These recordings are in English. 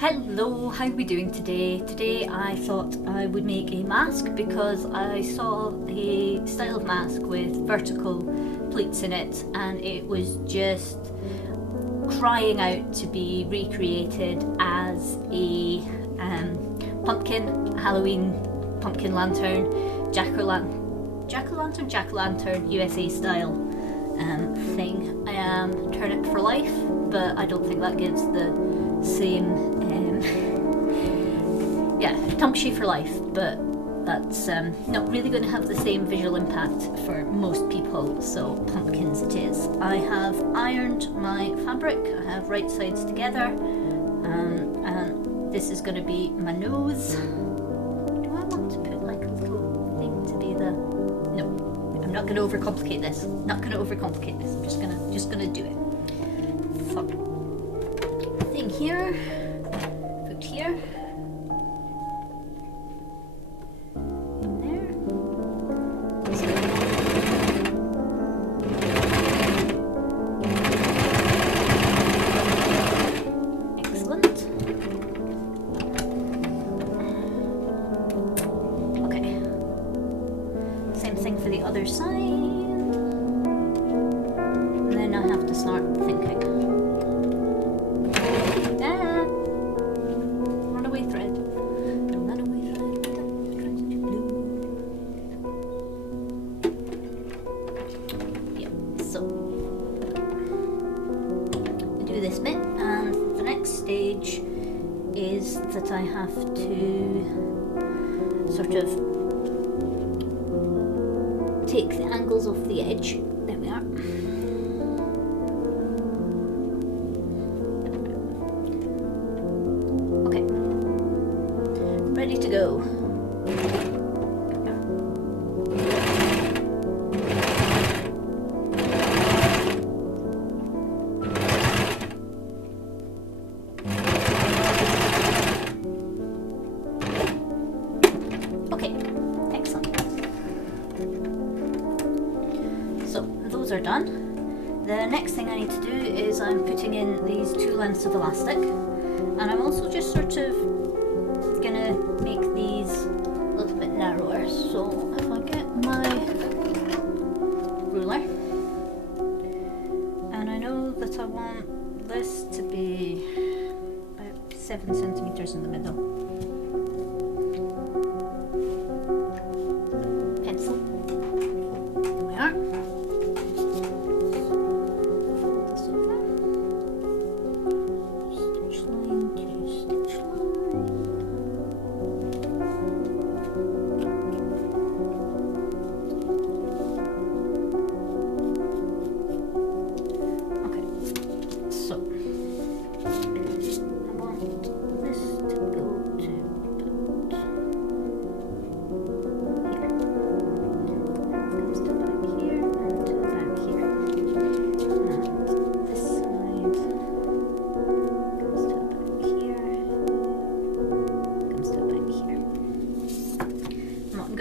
Hello, how are we doing today? Today I thought I would make a mask because I saw a style of mask with vertical pleats in it and it was just crying out to be recreated as a pumpkin, Halloween pumpkin lantern, jack-o'-lantern USA style thing. Turnip for life, but I don't think that gives the same Tumpshy for life, but that's not really going to have the same visual impact for most people, so pumpkins it is. I have ironed my fabric, I have right sides together, and this is going to be my nose. Do I want to put like a little thing to be the... No, I'm not going to overcomplicate this. I'm just gonna do it. So, thing here, foot here. For the other side, and then I have to start thinking. Runaway thread. No runaway thread. Yep. So I do this bit, and the next stage is that I have to sort of take the angles off the edge. There we are. Okay. Ready to go. Okay. Excellent. So those are done. The next thing I need to do is I'm putting in these two lengths of elastic, and I'm also just sort of gonna make these a little bit narrower. So if I get my ruler, and I know that I want this to be about 7 centimeters in the middle. Pencil. Here we are.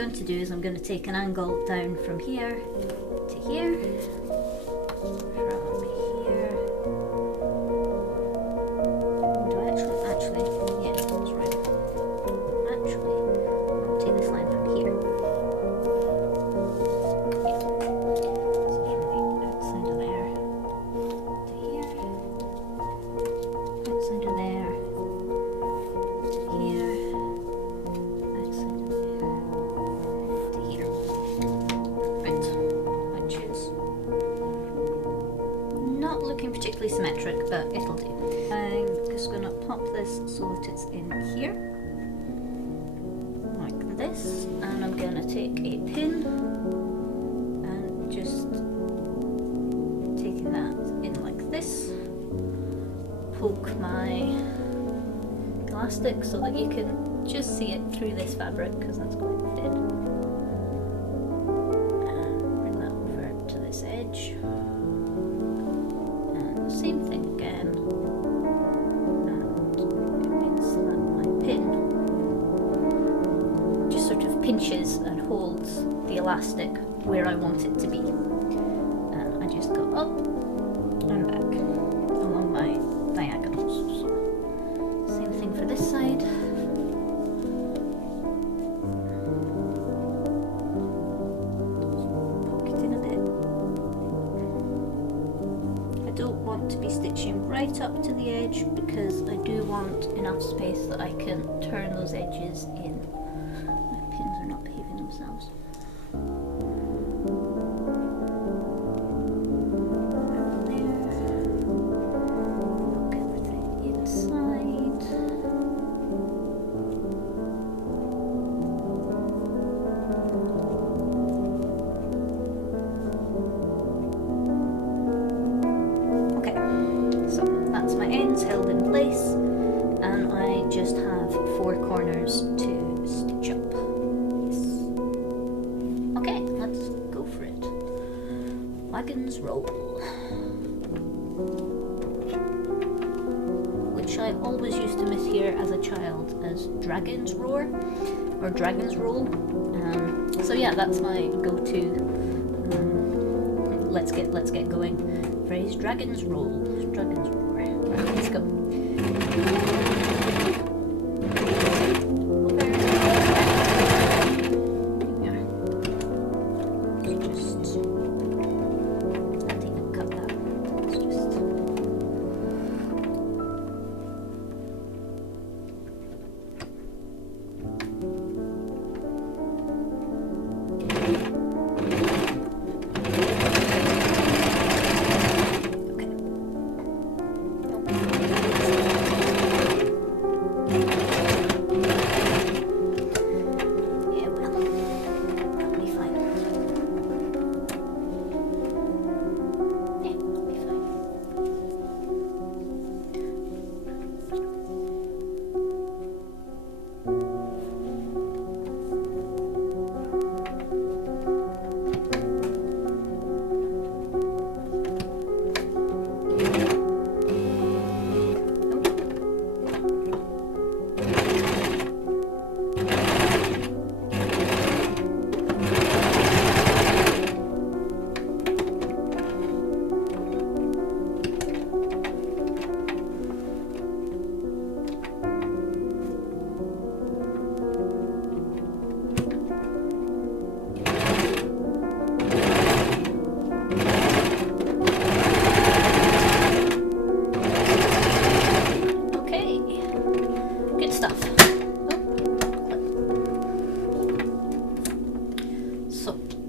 To do is I'm going to take an angle down from here to here, from here. Do I actually, yeah, that's right. Actually, I'll take this line from here. Yeah. So from the outside of there to here, outside of there to here. Particularly symmetric, but it'll do. I'm just going to pop this so that it's in here, like this, and I'm going to take a pin and just taking that in like this, poke my elastic so that you can just see it through this fabric because that's quite thin, and bring that over to this edge. Same thing again, and it means that my pin just sort of pinches and holds the elastic where I want it to be, and I just go up and back along my diagonals. So, same thing right up to the edge because I do want enough space that I can turn those edges in. My pins are not behaving themselves. Held in place, and I just have 4 corners to stitch up. Yes. Okay, let's go for it. Wagons roll. Which I always used to mishear as a child as dragons roar or dragons roll. So yeah, that's my go-to. Let's get going. Phrase dragons roll. Dragons roll. Let's go.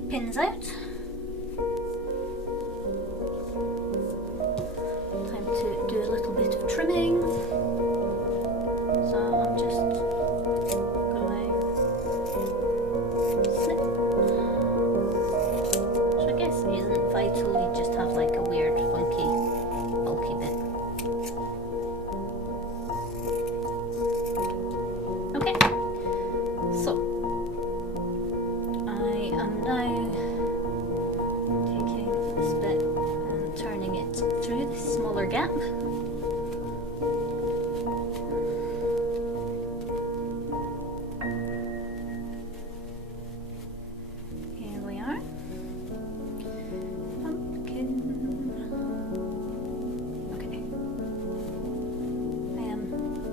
Pins out. Time to do a little bit of trimming. So I'm just going snip. Which I guess isn't vital, you just have like a weird, funky, bulky bit. Okay, so I am now taking this bit and turning it through this smaller gap. Here we are. Pumpkin. Okay. I am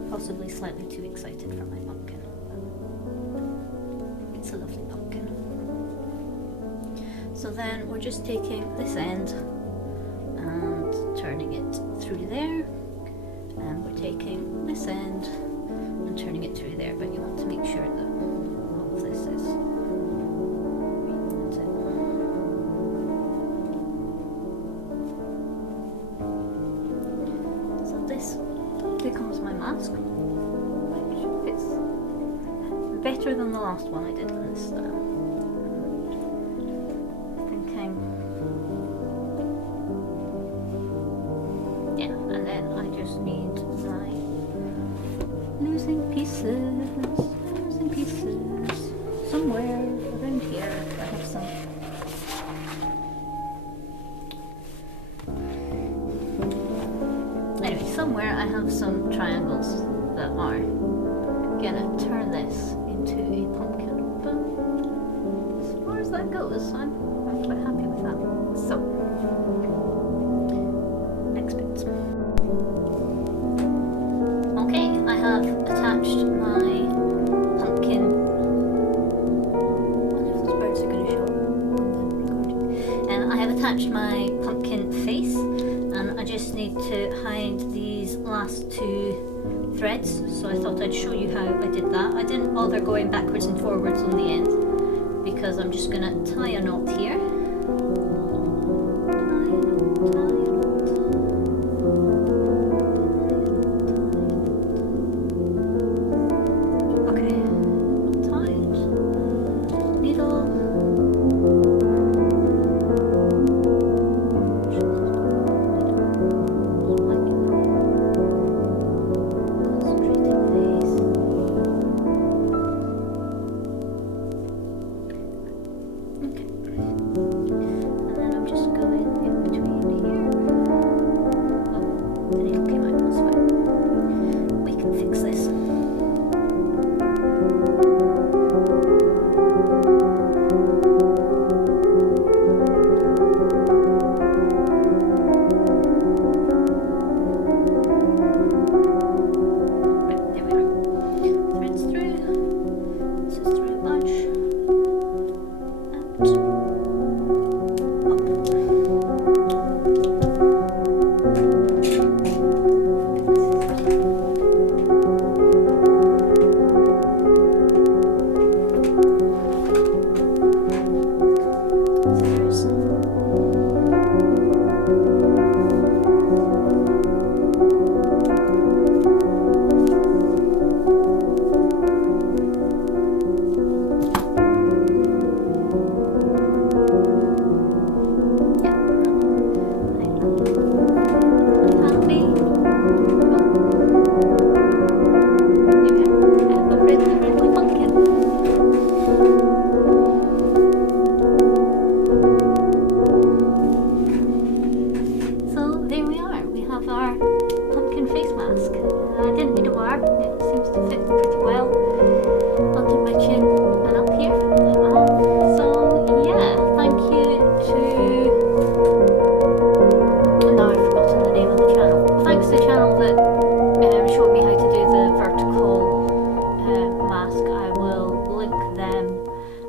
possibly slightly too excited for my pumpkin. It's a lovely pumpkin. So then we're just taking this end and turning it through there, and we're taking this end and turning it through there, but you want to make sure that all of this is. That's it. So this becomes my mask, which fits better than the last one I did in this style. Yeah, and then I just need my losing pieces somewhere around here. I have some. Anyway, somewhere I have some triangles that are gonna turn this into a pumpkin. But as far as that goes, I'm quite happy with that. So, next bit. Okay, I have attached my pumpkin. I wonder if those birds are going to show up on the recording. And I have attached my pumpkin face, and I just need to hide the last two threads, so I thought I'd show you how I did that. I didn't bother going backwards and forwards on the end because I'm just going to tie a knot here.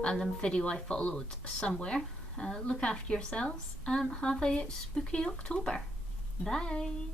And the video I followed somewhere. Look after yourselves and have a spooky October. Bye!